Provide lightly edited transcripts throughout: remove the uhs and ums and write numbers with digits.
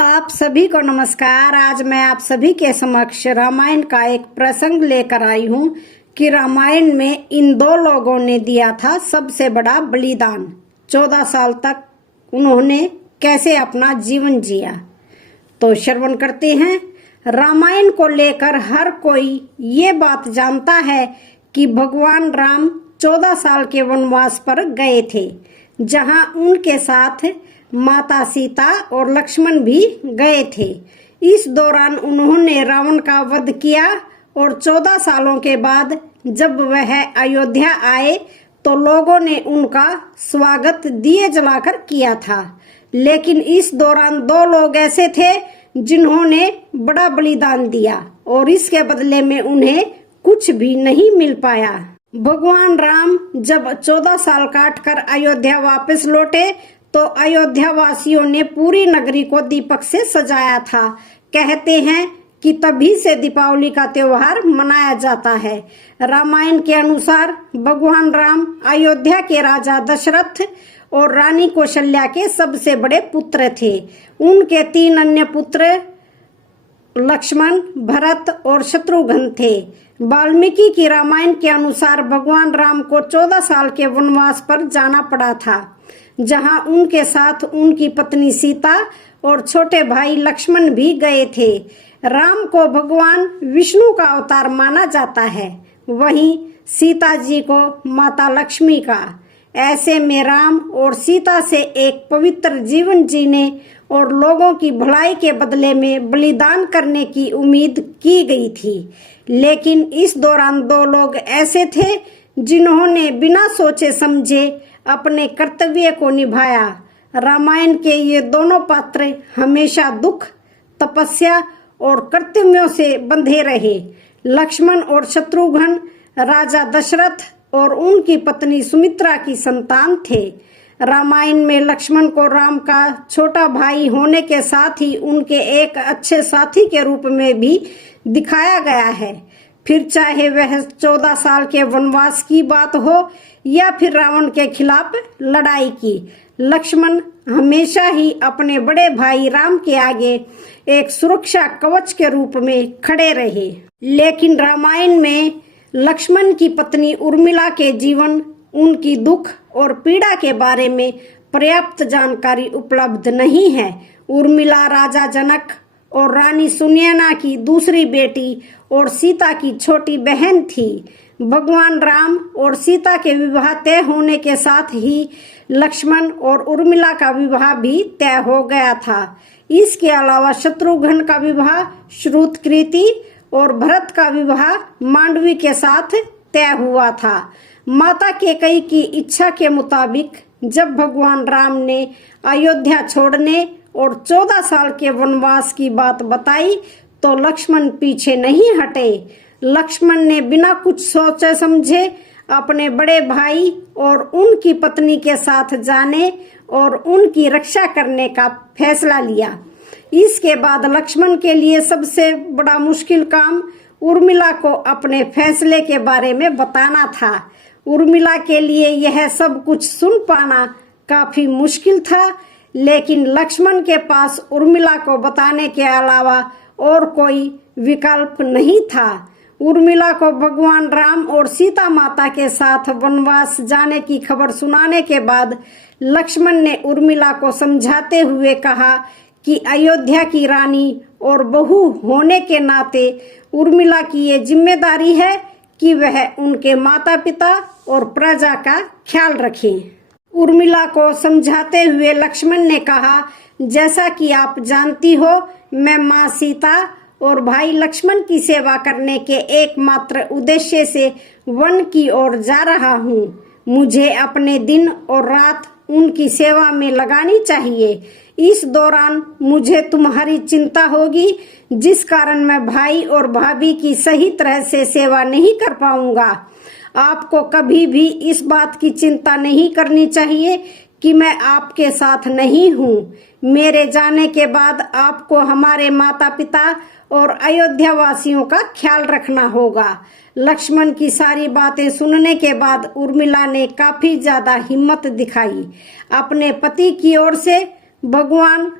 आप सभी को नमस्कार। आज मैं आप सभी के समक्ष रामायण का एक प्रसंग लेकर आई हूँ कि रामायण में इन दो लोगों ने दिया था सबसे बड़ा बलिदान। 14 साल तक उन्होंने कैसे अपना जीवन जिया, तो श्रवण करते हैं। रामायण को लेकर हर कोई ये बात जानता है कि भगवान राम 14 साल के वनवास पर गए थे, जहाँ उनके साथ माता सीता और लक्ष्मण भी गए थे। इस दौरान उन्होंने रावण का वध किया और 14 सालों के बाद जब वह अयोध्या आए तो लोगों ने उनका स्वागत दिए जलाकर किया था। लेकिन इस दौरान दो लोग ऐसे थे जिन्होंने बड़ा बलिदान दिया और इसके बदले में उन्हें कुछ भी नहीं मिल पाया। भगवान राम जब 14 साल काटकर अयोध्या वापस लौटे तो अयोध्या वासियों ने पूरी नगरी को दीपक से सजाया था। कहते हैं कि तभी से दीपावली का त्योहार मनाया जाता है। रामायण के अनुसार भगवान राम अयोध्या के राजा दशरथ और रानी कौशल्या के सबसे बड़े पुत्र थे। उनके 3 अन्य पुत्र लक्ष्मण, भरत और शत्रुघ्न थे। वाल्मीकि की रामायण के अनुसार भगवान राम को 14 साल के वनवास पर जाना पड़ा था, जहां उनके साथ उनकी पत्नी सीता और छोटे भाई लक्ष्मण भी गए थे। राम को भगवान विष्णु का अवतार माना जाता है, वहीं सीता जी को माता लक्ष्मी का। ऐसे में राम और सीता से एक पवित्र जीवन जीने और लोगों की भलाई के बदले में बलिदान करने की उम्मीद की गई थी। लेकिन इस दौरान दो लोग ऐसे थे जिन्होंने बिना सोचे समझे अपने कर्तव्य को निभाया। रामायण के ये दोनों पात्र हमेशा दुख, तपस्या और कर्तव्यों से बंधे रहे। लक्ष्मण और शत्रुघ्न राजा दशरथ और उनकी पत्नी सुमित्रा की संतान थे। रामायण में लक्ष्मण को राम का छोटा भाई होने के साथ ही उनके एक अच्छे साथी के रूप में भी दिखाया गया है। फिर चाहे वह 14 साल के वनवास की बात हो या फिर रावण के खिलाफ लड़ाई की, लक्ष्मण हमेशा ही अपने बड़े भाई राम के आगे एक सुरक्षा कवच के रूप में खड़े रहे। लेकिन रामायण में लक्ष्मण की पत्नी उर्मिला के जीवन, उनकी दुख और पीड़ा के बारे में पर्याप्त जानकारी उपलब्ध नहीं है। उर्मिला राजा जनक और रानी सुनयना की दूसरी बेटी और सीता की छोटी बहन थी। भगवान राम और सीता के विवाह तय होने के साथ ही लक्ष्मण और उर्मिला का विवाह भी तय हो गया था। इसके अलावा शत्रुघ्न का विवाह श्रुतकीर्ति और भरत का विवाह मांडवी के साथ तय हुआ था। माता कैकेयी की इच्छा के मुताबिक जब भगवान राम ने अयोध्या छोड़ने और 14 साल के वनवास की बात बताई तो लक्ष्मण पीछे नहीं हटे। लक्ष्मण ने बिना कुछ सोचे समझे अपने बड़े भाई और उनकी पत्नी के साथ जाने और उनकी रक्षा करने का फैसला लिया। इसके बाद लक्ष्मण के लिए सबसे बड़ा मुश्किल काम उर्मिला को अपने फैसले के बारे में बताना था। उर्मिला के लिए यह सब कुछ सुन पाना काफी मुश्किल था, लेकिन लक्ष्मण के पास उर्मिला को बताने के अलावा और कोई विकल्प नहीं था। उर्मिला को भगवान राम और सीता माता के साथ वनवास जाने की खबर सुनाने के बाद लक्ष्मण ने उर्मिला को समझाते हुए कहा कि अयोध्या की रानी और बहू होने के नाते उर्मिला की ये जिम्मेदारी है कि वह उनके माता पिता और प्रजा का ख्याल रखे। उर्मिला को समझाते हुए लक्ष्मण ने कहा, जैसा कि आप जानती हो, मैं माँ सीता और भाई लक्ष्मण की सेवा करने के एकमात्र उद्देश्य से वन की ओर जा रहा हूँ। मुझे अपने दिन और रात उनकी सेवा में लगानी चाहिए। इस दौरान मुझे तुम्हारी चिंता होगी, जिस कारण मैं भाई और भाभी की सही तरह से सेवा नहीं कर पाऊंगा। आपको कभी भी इस बात की चिंता नहीं करनी चाहिए कि मैं आपके साथ नहीं हूँ। मेरे जाने के बाद आपको हमारे माता पिता और अयोध्या वासियों का ख्याल रखना होगा। लक्ष्मण की सारी बातें सुनने के बाद उर्मिला ने काफी ज्यादा हिम्मत दिखाई। अपने पति की ओर से भगवान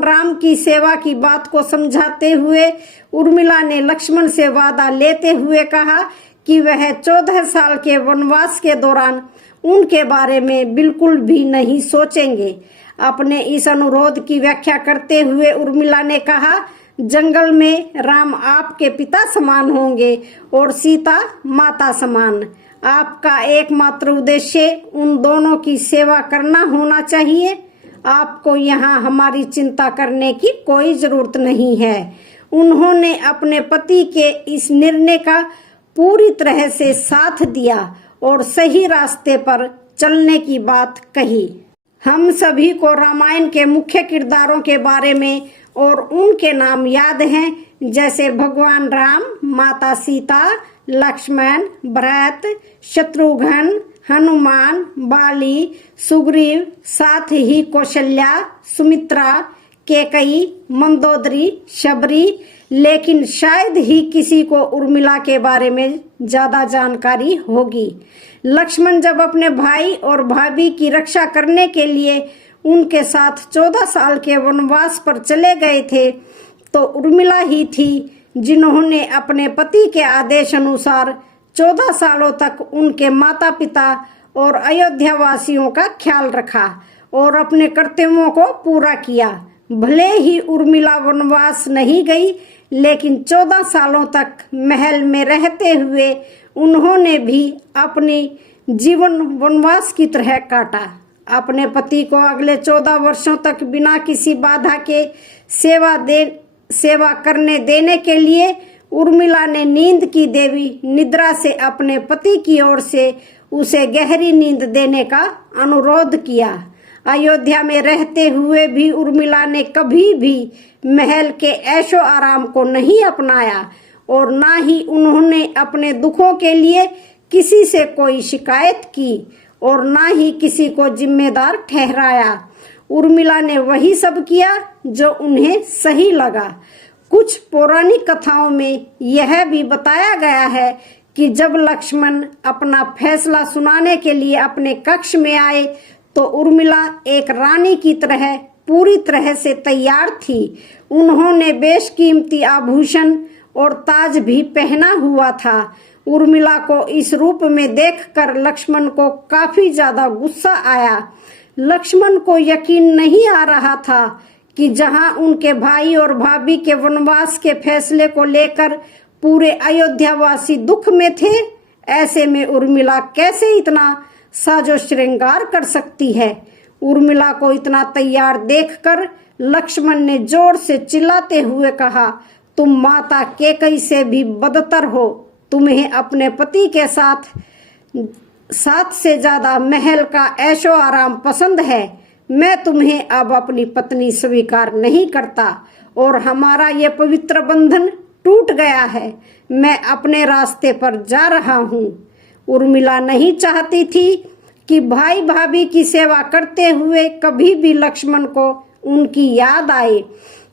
राम की सेवा की बात को समझाते हुए उर्मिला ने लक्ष्मण से वादा लेते हुए कहा कि वह 14 साल के वनवास के दौरान उनके बारे में बिल्कुल भी नहीं सोचेंगे। अपने इस अनुरोध की व्याख्या करते हुए उर्मिला ने कहा, जंगल में राम आपके पिता समान होंगे और सीता माता समान। आपका एकमात्र उद्देश्य उन दोनों की सेवा करना होना चाहिए। आपको यहाँ हमारी चिंता करने की कोई जरूरत नहीं है। उन्होंने अपने पति के इस निर्णय का पूरी तरह से साथ दिया और सही रास्ते पर चलने की बात कही। हम सभी को रामायण के मुख्य किरदारों के बारे में और उनके नाम याद हैं, जैसे भगवान राम, माता सीता, लक्ष्मण, भरत, शत्रुघ्न, हनुमान, बाली, सुग्रीव, साथ ही कौशल्या, सुमित्रा, कैकेयी, मंदोदरी, शबरी। लेकिन शायद ही किसी को उर्मिला के बारे में ज्यादा जानकारी होगी। लक्ष्मण जब अपने भाई और भाभी की रक्षा करने के लिए उनके साथ 14 साल के वनवास पर चले गए थे, तो उर्मिला ही थी जिन्होंने अपने पति के आदेश अनुसार 14 सालों तक उनके माता पिता और अयोध्या वासियों का ख्याल रखा और अपने कर्तव्यों को पूरा किया। भले ही उर्मिला वनवास नहीं गई, लेकिन 14 सालों तक महल में रहते हुए उन्होंने भी अपनी जीवन वनवास की तरह काटा। अपने पति को अगले 14 वर्षों तक बिना किसी बाधा के सेवा करने देने के लिए उर्मिला ने नींद की देवी निद्रा से अपने पति की ओर से उसे गहरी नींद देने का अनुरोध किया। अयोध्या में रहते हुए भी उर्मिला ने कभी भी महल के ऐशो आराम को नहीं अपनाया और ना ही उन्होंने अपने दुखों के लिए किसी से कोई शिकायत की और ना ही किसी को जिम्मेदार ठहराया। उर्मिला ने वही सब किया जो उन्हें सही लगा। कुछ पौराणिक कथाओं में यह भी बताया गया है कि जब लक्ष्मण अपना फैसला सुनाने के लिए अपने कक्ष में आए तो उर्मिला एक रानी की तरह पूरी तरह से तैयार थी। उन्होंने बेशकीमती आभूषण और ताज भी पहना हुआ था। उर्मिला को इस रूप में देखकर लक्ष्मण को काफी ज्यादा गुस्सा आया। लक्ष्मण को यकीन नहीं आ रहा था कि जहां उनके भाई और भाभी के वनवास के फैसले को लेकर पूरे अयोध्यावासी दुख में थे, ऐसे में उर्मिला कैसे इतना साजो श्रृंगार कर सकती है। उर्मिला को इतना तैयार देखकर लक्ष्मण ने जोर से चिल्लाते हुए कहा, तुम माता कैकेयी से भी बदतर हो। तुम्हें अपने पति के साथ से ज्यादा महल का ऐशो आराम पसंद है। मैं तुम्हें अब अपनी पत्नी स्वीकार नहीं करता और हमारा ये पवित्र बंधन टूट गया है। मैं अपने रास्ते पर जा रहा हूँ। उर्मिला नहीं चाहती थी कि भाई भाभी की सेवा करते हुए कभी भी लक्ष्मण को उनकी याद आए,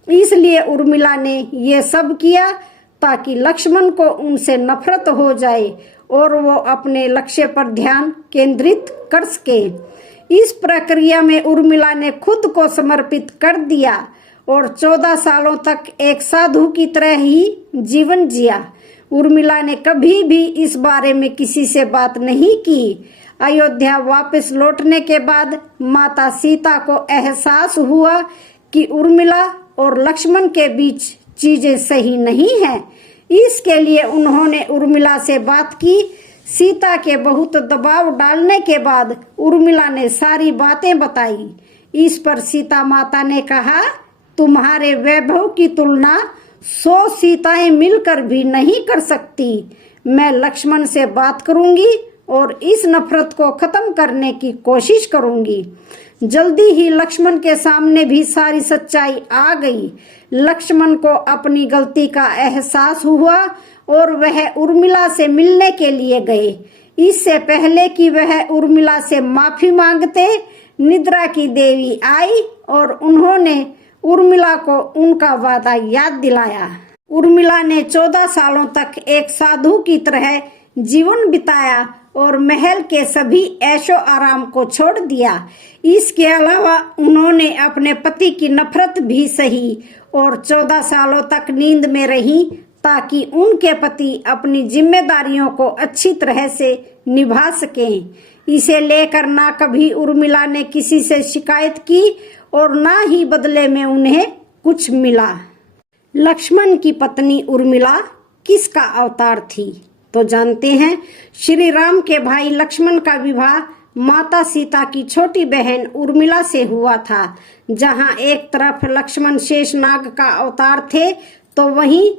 इसलिए उर्मिला ने ये सब किया ताकि लक्ष्मण को उनसे नफरत हो जाए और वो अपने लक्ष्य पर ध्यान केंद्रित कर सके। इस प्रक्रिया में उर्मिला ने खुद को समर्पित कर दिया और 14 सालों तक एक साधु की तरह ही जीवन जिया। उर्मिला ने कभी भी इस बारे में किसी से बात नहीं की। अयोध्या वापस लौटने के बाद माता सीता को एहसास हुआ कि उर्मिला और लक्ष्मण के बीच चीजें सही नहीं हैं। इसके लिए उन्होंने उर्मिला से बात की। सीता के बहुत दबाव डालने के बाद उर्मिला ने सारी बातें बताई। इस पर सीता माता ने कहा, तुम्हारे वैभव की तुलना 100 सीताएं मिलकर भी नहीं कर सकती। मैं लक्ष्मण से बात करूंगी और इस नफरत को खत्म करने की कोशिश करूंगी। जल्दी ही लक्ष्मण के सामने भी सारी सच्चाई आ गई। लक्ष्मण को अपनी गलती का एहसास हुआ और वह उर्मिला से मिलने के लिए गए। इससे पहले कि वह उर्मिला से माफी मांगते, निद्रा की देवी आई और उन्होंने उर्मिला को उनका वादा याद दिलाया। उर्मिला ने 14 सालों तक एक साधु की तरह जीवन बिताया और महल के सभी ऐशो आराम को छोड़ दिया। इसके अलावा उन्होंने अपने पति की नफरत भी सही और 14 सालों तक नींद में रही ताकि उनके पति अपनी जिम्मेदारियों को अच्छी तरह से निभा सकें। इसे लेकर ना कभी उर्मिला ने किसी से शिकायत की और ना ही बदले में उन्हें कुछ मिला। लक्ष्मण की पत्नी उर्मिला किसका अवतार थी? तो जानते हैं, श्री राम के भाई लक्ष्मण का विवाह माता सीता की छोटी बहन उर्मिला से हुआ था। जहां एक तरफ लक्ष्मण शेषनाग का अवतार थे, तो वहीं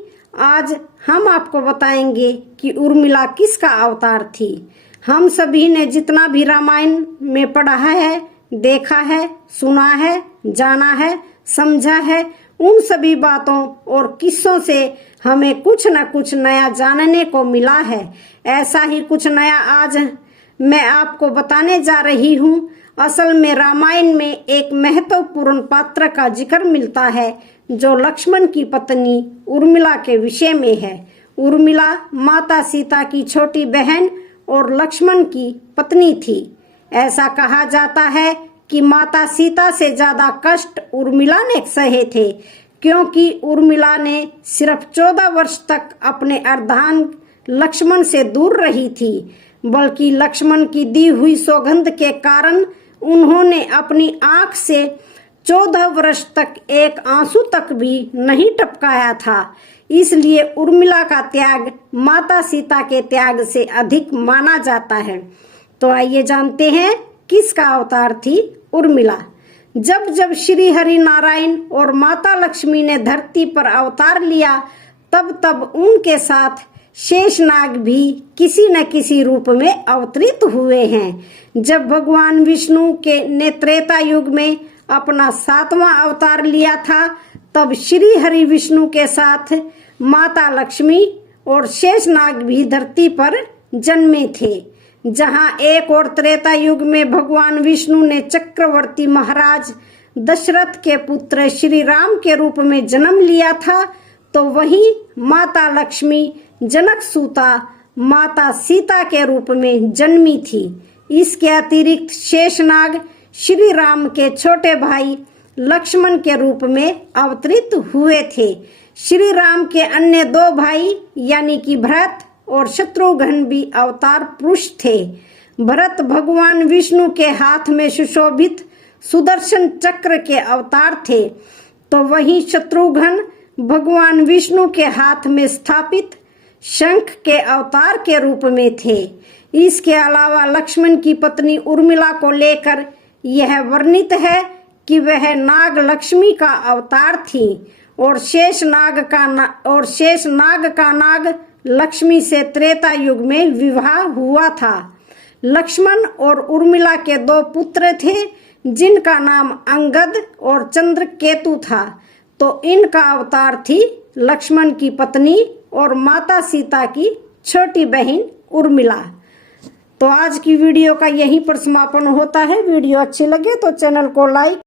आज हम आपको बताएंगे कि उर्मिला किसका अवतार थी। हम सभी ने जितना भी रामायण में पढ़ा है, देखा है, सुना है, जाना है, समझा है, उन सभी बातों और किस्सों से हमें कुछ न कुछ नया जानने को मिला है। ऐसा ही कुछ नया आज मैं आपको बताने जा रही हूँ। असल में रामायण में एक महत्वपूर्ण पात्र का जिक्र मिलता है जो लक्ष्मण की पत्नी उर्मिला के विषय में है। उर्मिला माता सीता की छोटी बहन और लक्ष्मण की पत्नी थी। ऐसा कहा जाता है कि माता सीता से ज्यादा कष्ट उर्मिला ने सहे थे, क्योंकि उर्मिला ने सिर्फ 14 वर्ष तक अपने अर्धांग लक्ष्मण से दूर रही थी। बल्कि लक्ष्मण की दी हुई सौगंध के कारण उन्होंने अपनी आंख से 14 वर्ष तक एक आंसू तक भी नहीं टपकाया था। इसलिए उर्मिला का त्याग माता सीता के त्याग से अधिक माना जाता है। तो आइए जानते हैं किसका अवतार थी उर्मिला। जब जब श्री हरि नारायण और माता लक्ष्मी ने धरती पर अवतार लिया, तब तब उनके साथ शेषनाग भी किसी न किसी रूप में अवतरित हुए हैं। जब भगवान विष्णु ने त्रेता युग में अपना 7वां अवतार लिया था, तब श्री हरि विष्णु के साथ माता लक्ष्मी और शेषनाग भी धरती पर जन्मे थे। जहां एक और त्रेता युग में भगवान विष्णु ने चक्रवर्ती महाराज दशरथ के पुत्र श्री राम के रूप में जन्म लिया था, तो वहीं माता लक्ष्मी जनक सूता माता सीता के रूप में जन्मी थी। इसके अतिरिक्त शेषनाग श्री राम के छोटे भाई लक्ष्मण के रूप में अवतरित हुए थे। श्री राम के अन्य 2 भाई यानी कि भरत और शत्रुघ्न भी अवतार पुरुष थे। भरत भगवान विष्णु के हाथ में सुशोभित सुदर्शन चक्र के अवतार थे, तो वहीं शत्रुघ्न भगवान विष्णु के हाथ में स्थापित शंख के अवतार के रूप में थे। इसके अलावा लक्ष्मण की पत्नी उर्मिला को लेकर यह वर्णित है कि वह नाग लक्ष्मी का अवतार थी और शेषनाग का नाग लक्ष्मी से त्रेता युग में विवाह हुआ था। लक्ष्मण और उर्मिला के 2 पुत्र थे, जिनका नाम अंगद और चंद्रकेतु था। तो इनका अवतार थी लक्ष्मण की पत्नी और माता सीता की छोटी बहन उर्मिला। तो आज की वीडियो का यहीं पर समापन होता है। वीडियो अच्छी लगे तो चैनल को लाइक